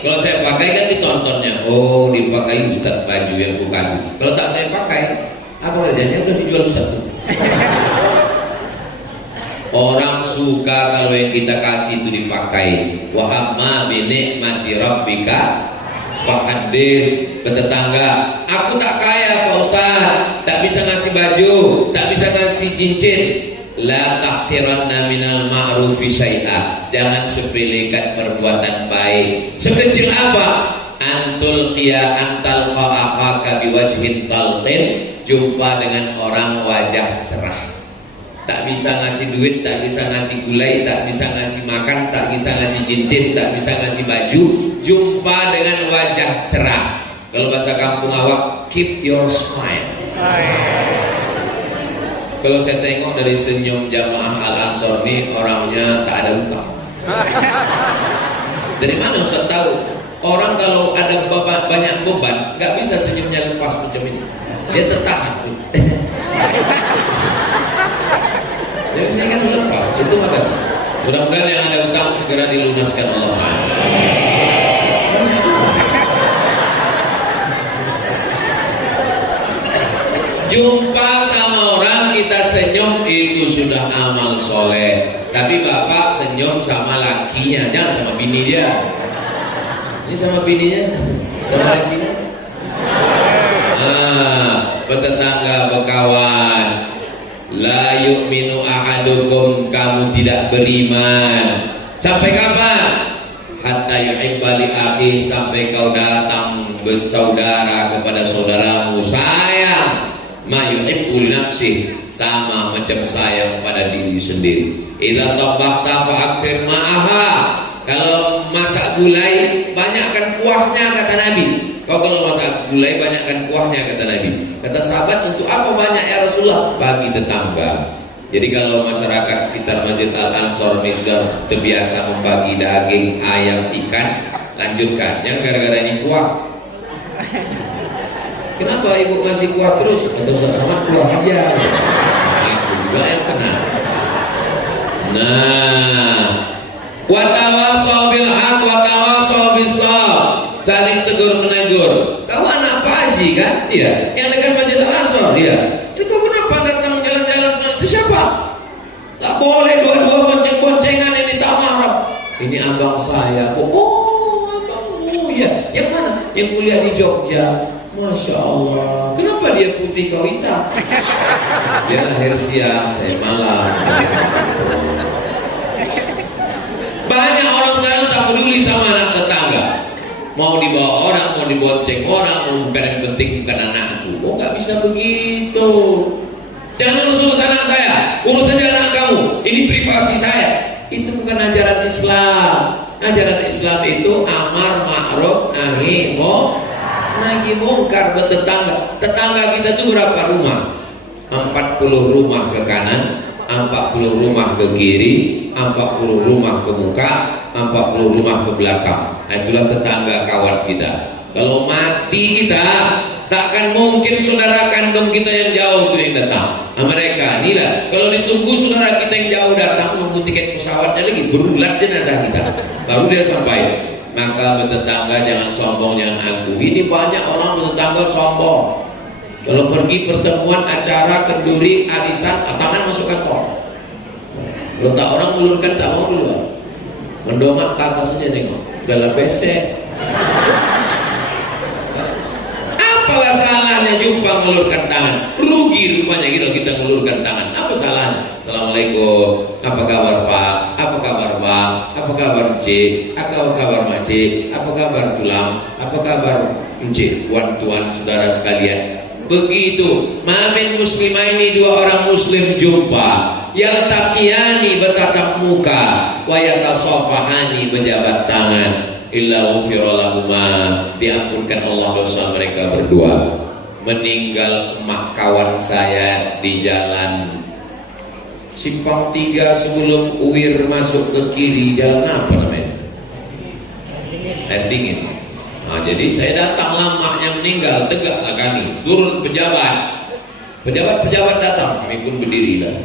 Kalau saya pakai kan ditontonnya, oh dipakai Ustaz baju yang ku kasih. Kalau tak saya pakai, apa kerjanya? Udah dijual satu. Orang suka kalau yang kita kasih itu dipakai. Wa amma bi ni'mati rabbika fahadis. Ke tetangga, aku tak kaya Pak Ustaz, tak bisa ngasih baju, tak bisa ngasih cincin. La tahtiranna minal ma'rufi syai'a. Jangan sepelekan perbuatan baik. Sekecil apa? Antul qiya antal qa'afaka biwajhin talqin. Jumpa dengan orang wajah cerah. Tak bisa ngasih duit, tak bisa ngasih gulai, tak bisa ngasih makan, tak bisa ngasih cincin, tak bisa ngasih baju. Jumpa dengan wajah cerah. Kalau bahasa kampung awak, keep your smile. Kalau saya tengok dari senyum jamaah Al-Ansor ini, orangnya tak ada utang. Dari mana Ustaz tahu? Orang kalau ada banyak beban, nggak bisa senyumnya lepas macam ini. Dia tertahan. Jadi ini kan lepas, itu makanya. Mudah-mudahan yang ada utang segera dilunaskan Allah. Jumpa sama orang kita senyum itu sudah amal soleh. Tapi bapak senyum sama lakinya, jangan sama bini dia. Ini sama bininya, sama lakinya. Bertetangga, berkawan. La yu'minu ahadukum, kamu tidak beriman. Sampai kapan? Hatta yuhibba li akhi, sampai kau datang bersaudara kepada saudaramu. Sayang ma yuhibbu li nafsihi, sama macam sayang pada diri sendiri. Idza tabakhta fa aktsir ma'aha, kalau masak gulai banyakkan kuahnya kata Nabi. Kalau masak gulai banyakkan kuahnya kata Nabi. Kata sahabat, untuk apa banyak ya Rasulullah? Bagi tetangga. Jadi kalau masyarakat sekitar Masjid Al-Ansor ini sudah terbiasa membagi daging, ayam, ikan, lanjutkan. Jangan gara-gara ini kuah. Kenapa ibu ngasih kuah terus? Atau sama kuah aja. Aku juga yang kena. Nah, wa tawasaw bil haq wa tawasaw bis sabr. Saling tegur menegur. Kau anak Pak Haji kan? Iya. Yang dekat Masjid Al-Ansor, iya. Ini kau kenapa datang jalan-jalan sana? Itu siapa? Tak boleh dua-dua bonceng-boncengan, ini tak marah. Ini abang saya. Oh, abangmu ya. Yang mana? Yang kuliah di Jogja. Masya Allah. Kenapa dia putih kau hitam? Dia lahir siang, saya malam. Banyak orang sekarang tak peduli sama anak tetangga. Mau dibawa orang, mau dibonceng orang, mau bukan yang penting bukan anakku. Oh, nggak bisa begitu. Jangan urus anak saya, urus saja anak kamu. Ini privasi saya. Itu bukan ajaran Islam. Ajaran Islam itu amar ma'ruf nahi mungkar bertetangga. Tetangga kita itu berapa rumah? 40 rumah ke kanan, 40 rumah ke kiri, 40 rumah ke muka, 40 rumah ke belakang. Nah, itulah tetangga kawan kita. Kalau mati kita, takkan mungkin saudara kandung kita yang jauh itu yang datang. Nah, mereka inilah, kalau ditunggu saudara kita yang jauh datang menunggu tiket pesawatnya lagi, berulat jenazah kita, baru dia sampai. Maka bertetangga jangan sombong, jangan angkuh. Ini banyak orang bertetangga sombong. Kalau pergi pertemuan, acara, kenduri, arisan, tangan masuk kantor. Kalau tak orang ulurkan tak mau dulu, mendongak ke atas saja nengok dalam WC. Apalah salahnya jumpa mengulurkan tangan? Rugi rupanya gitu kita mengulurkan tangan. Apa salahnya? Assalamualaikum. Apa kabar Pak? Apa kabar Bang? Apa kabar Cik? Apa kabar Mak Cik? Apa kabar Tulang? Apa kabar Cik? Tuan-tuan saudara sekalian. Begitu. Mamin muslimah ini, dua orang muslim jumpa. Yaltaqiyani bertatap muka, wa yatasafahani berjabat tangan. Illa ghufira lahuma, diampunkan Allah dosa mereka berdua. Meninggal emak kawan saya di jalan Simpang 3 sebelum Uwir masuk ke kiri, jalan apa namanya? Air dingin. Nah, jadi saya datang, lamanya meninggal, tegaklah kami, turun pejabat datang, kami pun berdiri lah.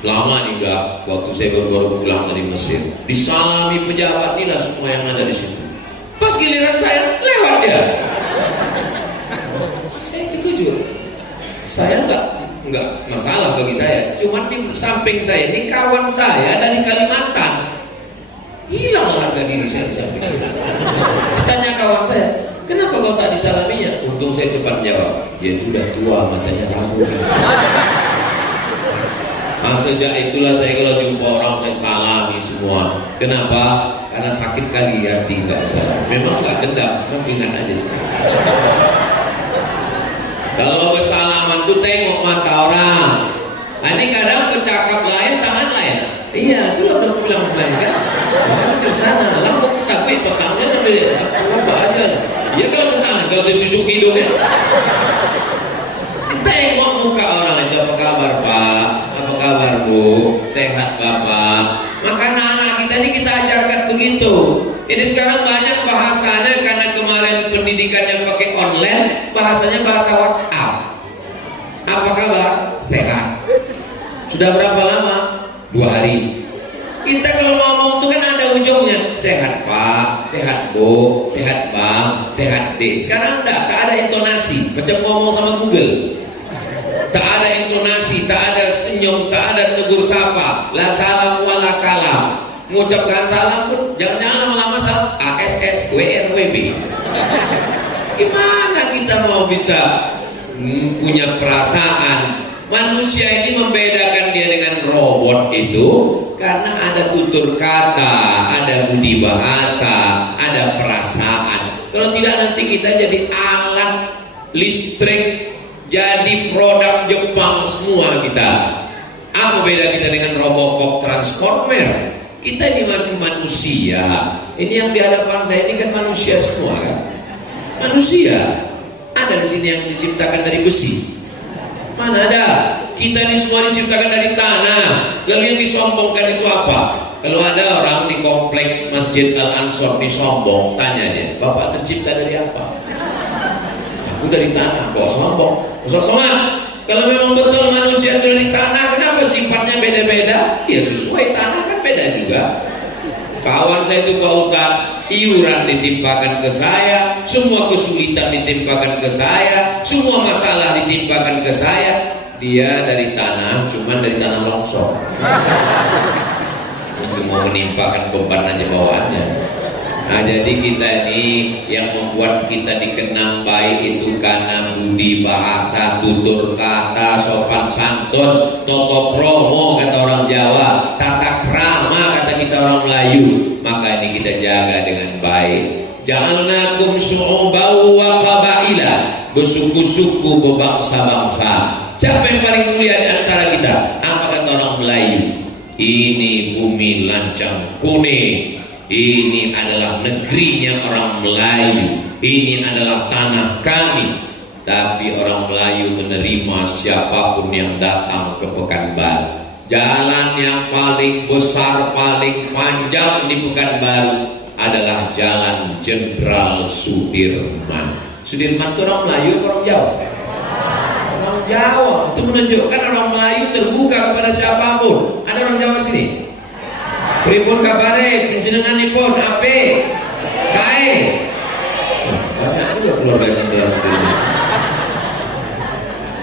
Lama nih udah, waktu saya baru pulang dari Mesir, disalami pejabat inilah semua yang ada di situ. Pas giliran saya lewat dia. Saya terkejut. Saya nggak masalah bagi saya. Cuman di samping saya ini kawan saya dari Kalimantan. Hilang harga diri saya di samping dia. Ditanya kawan saya, kenapa kau tak disalaminya? Untung saya cepat menjawab, dia itu udah tua, matanya rapuh. Nah, sejak itulah saya kalau jumpa orang saya salami semua. Kenapa? Karena sakit kali hati nggak salah. Memang nggak dendam, cuma ingat aja sih. Kalau bersalaman tuh tengok mata orang. Nah, ini kadang bercakap lain, tangan lain. Iya, itulah udah pulang kan? Jangan ke sana, lambung sakit petangnya dari apa aja. Ya kalau ke tangan, kalau dicucuk hidungnya. Tengok muka orang itu, apa kabar Pak? Apa kabar Bu? Sehat Bapak? Maka anak-anak kita ini kita ajarkan begitu. Ini sekarang banyak bahasanya karena kemarin pendidikan yang pakai online, bahasanya bahasa WhatsApp. Apa kabar? Sehat. Sudah berapa lama? 2 hari. Kita kalau ngomong itu kan ada ujungnya. Sehat Pak, sehat Bu, sehat Bang, sehat Dek. Sekarang tak ada intonasi, macam ngomong sama Google. Tak ada intonasi, tak ada senyum, tak ada tegur sapa. La salam wala kalam. Mengucapkan salam pun jangan-jangan lama-lama salam ASS WRWB. Gimana kita mau bisa punya perasaan? Manusia ini membedakan dia dengan robot itu karena ada tutur kata, ada budi bahasa, ada perasaan. Kalau tidak nanti kita jadi alat listrik, jadi produk Jepang semua kita. Apa beda kita dengan Robocop Transformer? Kita ini masih manusia. Ini yang di hadapan saya ini kan manusia semua kan? Manusia. Ada di sini yang diciptakan dari besi. Mana ada? Kita ini semua diciptakan dari tanah. Lalu yang disombongkan itu apa? Kalau ada orang di komplek Masjid Al-Ansor disombong, tanya dia, Bapak tercipta dari apa? Aku dari tanah. Kok sombong? Sombong. Kalau memang betul manusia itu dari tanah, kenapa sifatnya beda-beda? Ya sesuai tanah kan beda juga. Kawan saya itu Pak Ustaz, iuran ditimpakan ke saya, semua kesulitan ditimpakan ke saya, semua masalah ditimpakan ke saya. Dia dari tanah, cuman dari tanah longsor. Itu mau menimpakan beban aja bawaannya. Nah, jadi kita ini yang membuat kita dikenang baik itu karena budi bahasa, tutur kata, sopan santun, toto kromo kata orang Jawa, tata krama kata kita orang Melayu. Maka ini kita jaga dengan baik. Ja'alnakum syu'uban wa qabaila, bersuku-suku, berbangsa-bangsa. Siapa yang paling mulia di antara kita? Apa kata orang Melayu? Ini bumi lancang kuning. Ini adalah negerinya orang Melayu. Ini adalah tanah kami. Tapi orang Melayu menerima siapapun yang datang ke Pekanbaru. Jalan yang paling besar, paling panjang di Pekanbaru adalah Jalan Jenderal Sudirman. Sudirman itu orang Melayu atau orang Jawa? Orang Jawa. Itu menunjukkan orang Melayu terbuka kepada siapapun. Ada orang Jawa di sini? Pripun kabare panjenenganipun ape? Sae. Banyak juga keluarga Jenderal Sudirman.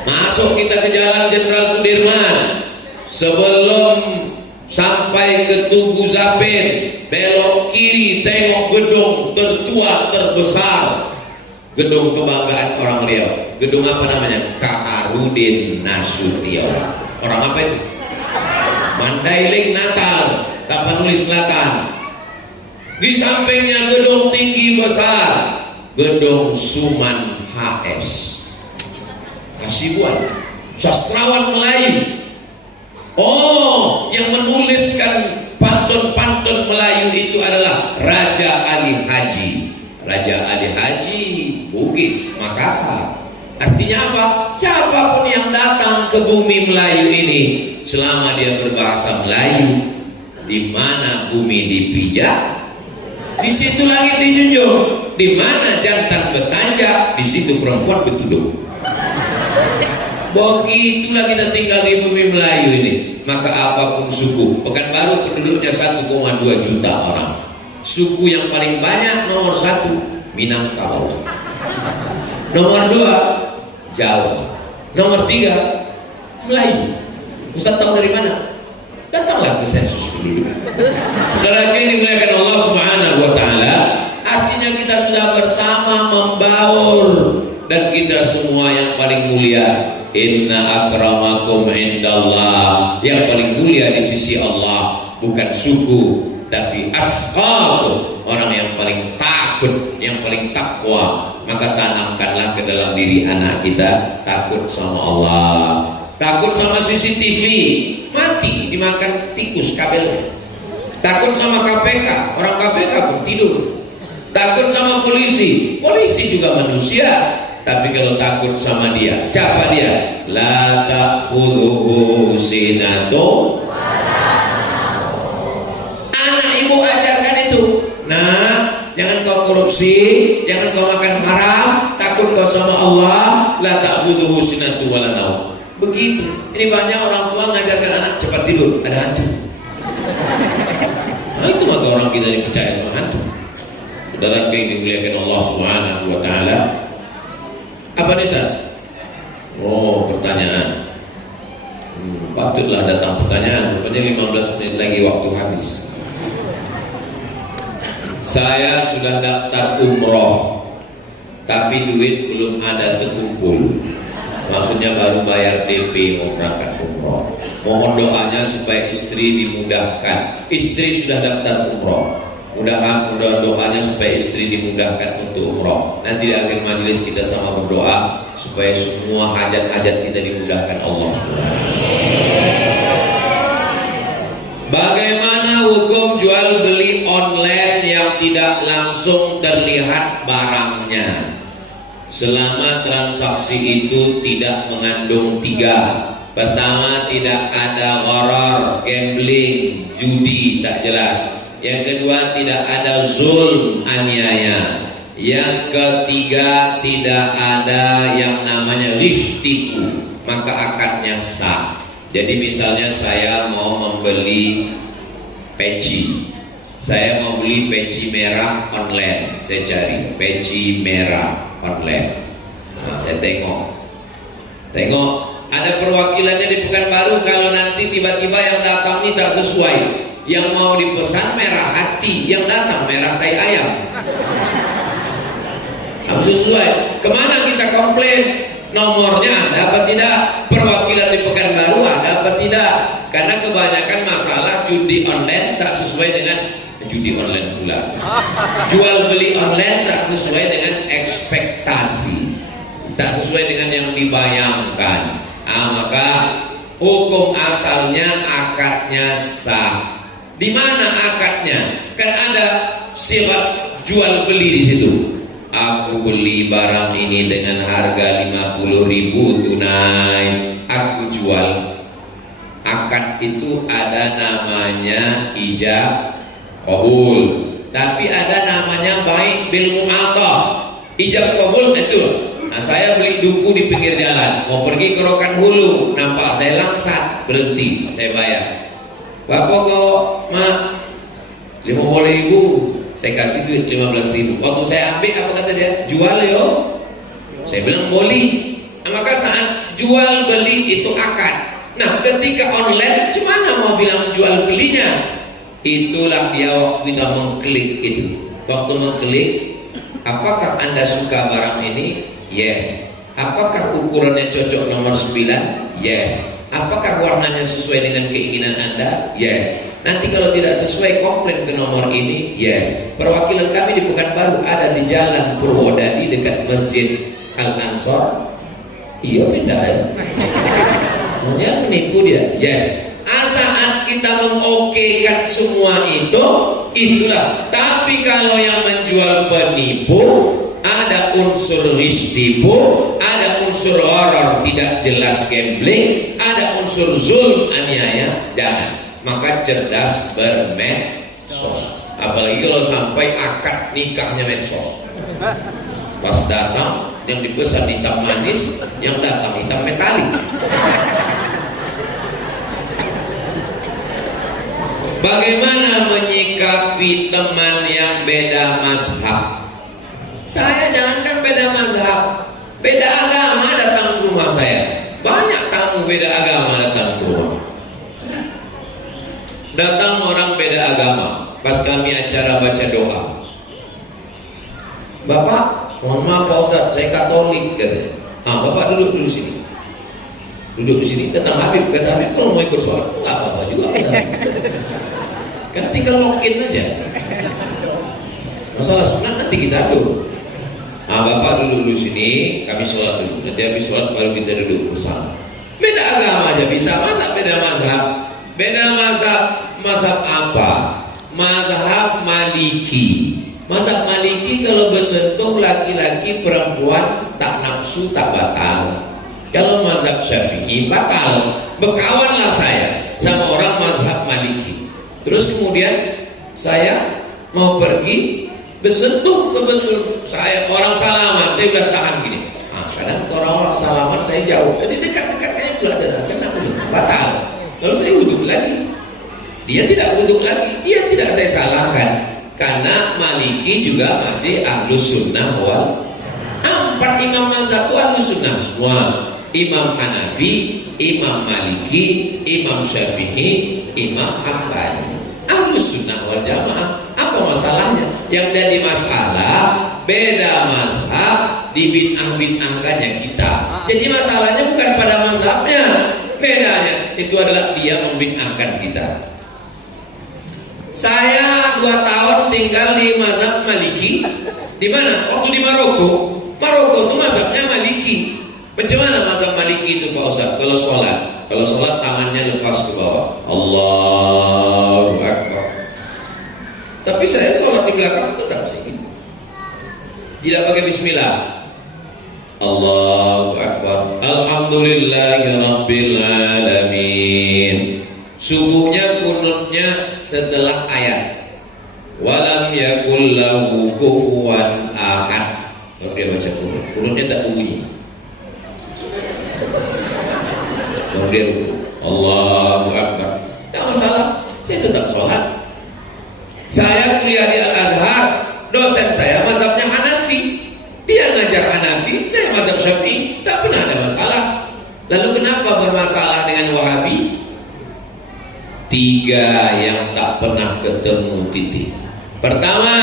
Masuk kita ke Jalan Jenderal Sudirman. Sebelum sampai ke Tugu Zapin, belok kiri tengok gedung tertua terbesar, gedung kebanggaan orang Riau. Gedung apa namanya? Kaharudin Nasution. Orang apa itu? Mandailing Natal, Tapanuli Selatan. Di sampingnya gedung tinggi besar, gedung Suman HS. Kasibuan, sastrawan Melayu. Oh, yang menuliskan pantun-pantun Melayu itu adalah Raja Ali Haji. Raja Ali Haji Bugis Makassar. Artinya apa? Siapapun yang datang ke bumi Melayu ini, selama dia berbahasa Melayu, di mana bumi dipijak, di situ langit dijunjung. Di mana jantan bertanja, di situ perempuan bertudung. Begitulah kita tinggal di bumi Melayu ini. Maka apapun suku, Pekanbaru penduduknya 1,2 juta orang. Suku yang paling banyak nomor 1 Minangkabau, nomor 2 Jawa, nomor 3 Melayu. Ustaz tahu dari mana? Datanglah ke sensus penduduk. Saudara yang dimuliakan Allah Subhanahu wa taala, artinya kita sudah bersama membaur, dan kita semua yang paling mulia. Inna akramakum indallah, yang paling mulia di sisi Allah bukan suku tapi atqakum, orang yang paling takut, yang paling takwa. Maka tanamkanlah ke dalam diri anak kita takut sama Allah, takut sama CCTV, mati dimakan tikus kabelnya. Takut sama KPK, orang KPK pun tidur. Takut sama polisi, polisi juga manusia. Tapi kalau takut sama dia, siapa dia? La ta'khudhuhu sinatun. Anak ibu ajarkan itu. Nah, jangan kau korupsi, jangan kau makan haram, takut kau sama Allah. La ta'khudhuhu sinatun wala naum. Begitu. Ini banyak orang tua ngajarkan anak cepat tidur, ada hantu. Nah, itu maka orang kita dipercaya sama hantu. Saudara yang dimuliakan Allah Subhanahu wa taala. Apa nih Ustaz? Oh, pertanyaan. Patutlah datang pertanyaan. Rupanya 15 menit lagi waktu habis. Saya sudah daftar umroh, tapi duit belum ada terkumpul. Maksudnya baru bayar DP mau berangkat umroh. Mohon doanya supaya istri dimudahkan. Istri sudah daftar umroh. Mudah-mudahan doanya supaya istri dimudahkan untuk umroh. Nanti di akhir majelis kita sama berdoa supaya semua hajat-hajat kita dimudahkan Allah SWT. Bagaimana hukum jual beli online yang tidak langsung terlihat barangnya, selama transaksi itu tidak mengandung 3? Pertama, tidak ada gharar, gambling, judi tak jelas. Yang kedua, tidak ada zulm, aniaya. Yang ketiga, tidak ada yang namanya ghish, tipu. Maka akadnya sah. Jadi misalnya saya mau membeli peci, saya mau beli peci merah online. Saya cari peci merah online. Nah, saya tengok ada perwakilannya di Pekanbaru. Kalau nanti tiba-tiba yang datang ini tak sesuai, yang mau dipesan merah hati, yang datang merah tai ayam. Harus sesuai. Kemana kita komplain? Nomornya ada apa tidak? Perwakilan di Pekanbaru ada apa tidak? Karena kebanyakan masalah judi online tak sesuai dengan judi online pula. Jual beli online tak sesuai dengan ekspektasi, tak sesuai dengan yang dibayangkan. Maka hukum asalnya akadnya sah. Di mana akadnya? Kan ada syarat jual beli di situ. Aku beli barang ini dengan harga 50.000 tunai, aku jual. Akad itu ada namanya ijab qabul, tapi ada namanya baik bil mu'athah. Ijab qabul itu. Nah, saya beli duku di pinggir jalan, mau pergi ke Rokan Hulu, nampak saya langsat, berhenti, saya bayar. Bapak kok, mak, 50.000, saya kasih duit 15.000. Waktu saya ambil, apa kata dia? Jual yo. Saya bilang boleh. Nah, maka saat jual beli itu akad. Nah, ketika online, gimana mau bilang jual belinya? Itulah dia waktu kita mengklik itu. Waktu mengklik, apakah Anda suka barang ini? Yes. Apakah ukurannya cocok nomor 9? Yes. Apakah warnanya sesuai dengan keinginan Anda? Yes. Nanti kalau tidak sesuai, komplain ke nomor ini. Yes. Perwakilan kami di Pekanbaru ada di Jalan Purwodadi dekat Masjid Al-Ansor. Iya, pindah ya. Maunya menipu dia. Yes. Saat kita mengokekan semua itu, itulah. Tapi kalau yang menjual penipu, ada unsur tipu, ada unsur horor tidak jelas gambling, ada unsur zulm aniaya, jangan. Maka cerdas bermedsos. Apalagi kalau sampai akad nikahnya medsos. Pas datang yang dipesan hitam manis, yang datang hitam metalik. Bagaimana menyikapi teman yang beda mazhab? Saya jangankan beda mazhab, beda agama datang ke rumah saya. Banyak tamu beda agama datang ke rumah. Datang orang beda agama pas kami acara baca doa. Bapak, mohon maaf Pak Ustadz, saya Katolik katanya. Bapak duduk dulu sini. Duduk di sini, datang Habib, kata Habib kalau mau ikut sholat nggak apa-apa juga kata Habib. Kan tinggal login aja. Masalah sunat nanti kita atur. Bapak duduk dulu sini, kami sholat dulu. Nanti habis sholat baru kita duduk bersama. Beda agama aja bisa, masa beda mazhab? Beda mazhab, mazhab apa? Mazhab Maliki. Mazhab Maliki kalau bersentuh laki-laki perempuan tak nafsu tak batal. Kalau mazhab Syafi'i batal. Berkawanlah saya sama orang mazhab Maliki. Terus kemudian saya mau pergi bersentuh kebetul saya orang salaman, saya udah tahan gini. Kadang orang-orang salaman saya jauh, jadi dekat-dekat kayak belajar kena batal. Lalu saya wudhu lagi, dia tidak wudhu lagi, dia tidak saya salahkan karena Maliki juga masih ahlus sunnah wal. Empat imam mazhab itu ahlus sunnah semua. Imam Hanafi, Imam Maliki, Imam Syafi'i, Imam Hambali. Ahlus sunnah wal jamaah. Apa masalahnya? Yang jadi masalah beda mazhab, dibid'ah-bid'ahkannya kita. Jadi masalahnya bukan pada mazhabnya, bedanya itu adalah dia membid'ahkan kita. Saya 2 tahun tinggal di mazhab Maliki. Di mana? Waktu di Maroko. Maroko itu mazhabnya Maliki. Bagaimana mazhab Maliki itu Pak Ustaz? Kalau sholat tangannya lepas ke bawah. Allahu Akbar. Tapi saya sholat di belakang tetap segini. Tidak pakai bismillah. Allahu Akbar. Alhamdulillahirabbil alamin. Subuhnya kunutnya setelah ayat. Walam yakul lahu kufuwan ahad. Kalau dia baca kunutnya tak berbunyi. Lalu dia ruku. Allahu Akbar. Tak masalah. Saya tetap sholat. Saya kuliah di Al-Azhar, dosen saya mazhabnya Hanafi. Dia ngajar Hanafi, saya mazhab Syafi'i, tak pernah ada masalah. Lalu kenapa bermasalah dengan Wahabi? 3 yang tak pernah ketemu titik. Pertama,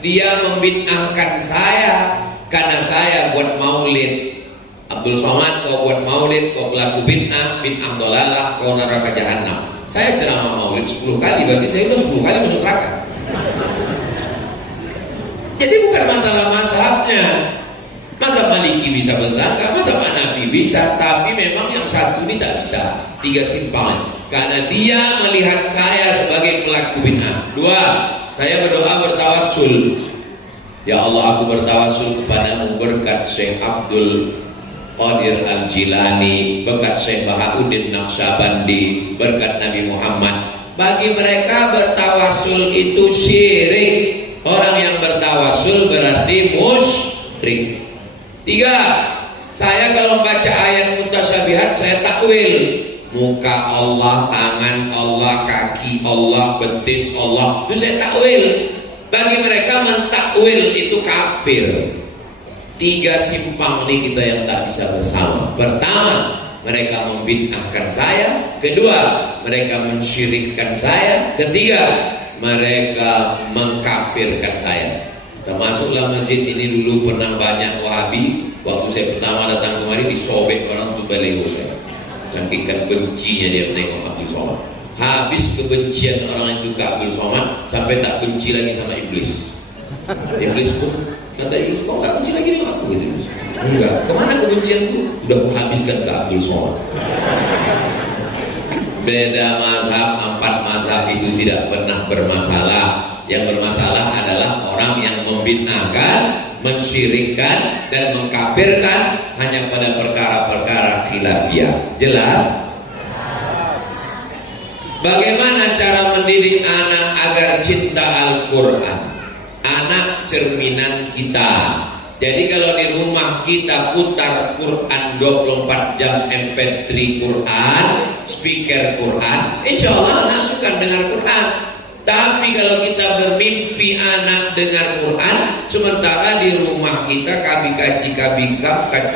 dia membid'ahkan saya karena saya buat maulid. Abdul Somad kau buat maulid, kau pelaku bid'ah, bid'ah dolalah, kau neraka jahanam. Saya ceramah maulid 10 kali, berarti saya udah 10 kali masuk neraka. Jadi bukan masalah mazhabnya. Mazhab Maliki bisa bertangga, mazhab Hanafi bisa, tapi memang yang satu ini tak bisa. 3 simpang. Karena dia melihat saya sebagai pelaku bid'ah. 2, saya berdoa bertawassul. Ya Allah, aku bertawassul kepadamu berkat Syekh Abdul Qadir Al-Jilani, berkat Syekh Bahauddin Naqsyabandi, berkat Nabi Muhammad. Bagi mereka bertawassul itu syirik. Orang yang bertawassul berarti musyrik. 3, saya kalau baca ayat mutasyabihat saya takwil. Muka Allah, tangan Allah, kaki Allah, betis Allah, itu saya takwil. Bagi mereka mentakwil itu kafir. 3 simpang ini kita yang tak bisa bersama. Pertama, mereka membid'ahkan saya. Kedua, mereka mensyirikkan saya. Ketiga, mereka mengkafirkan saya. Termasuklah masjid ini dulu pernah banyak Wahabi. Waktu saya pertama datang kemari disobek orang tuh baliho saya. Saking bencinya dia menengok Abdul Somad. Habis kebencian orang itu ke Abdul Somad sampai tak benci lagi sama iblis. Iblis pun kata iblis, kok gak benci lagi dengan aku gitu. Enggak, kemana kebencianku? Udah aku habiskan ke Abdul Somad. Beda mazhab, 4 mazhab itu tidak pernah bermasalah. Yang bermasalah adalah orang yang membid'ahkan, mensyirikkan dan mengkafirkan hanya pada perkara-perkara khilafiyah. Jelas? Bagaimana cara mendidik anak agar cinta Al-Quran? Anak cerminan kita. Jadi kalau di rumah kita putar Quran 24 jam, MP3 Quran, speaker Quran, insya Allah anak suka dengar Quran. Tapi kalau kita bermimpi anak dengar Quran, sementara di rumah kita kabi kaji kabi kap kaji